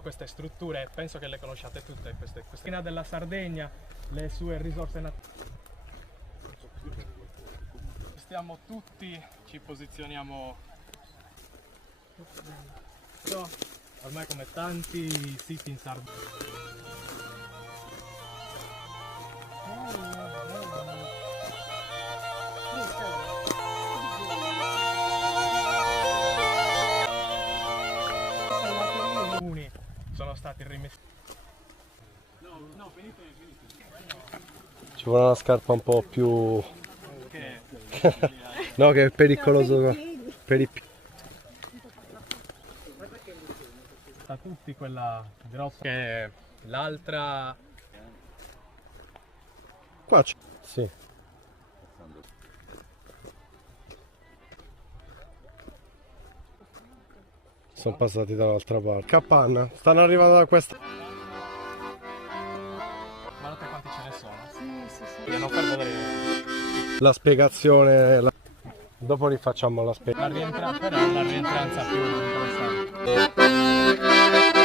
queste strutture, penso che le conosciate tutte, queste della Sardegna, le sue risorse naturali. Stiamo tutti, ci posizioniamo, però ormai come tanti siti in Sardegna. Sono stati rimessi. No, venite. Ci vuole una scarpa un po' più... no, che è pericoloso per i piedi. Sta tutti quella grossa che è l'altra. Qua c'è. Sì. Sono passati dall'altra parte. Capanna, stanno arrivando da questa. Guardate quanti ce ne sono. Sì. Non far vedere La spiegazione. Dopo rifacciamo la spiegazione. la rientranza più interessante.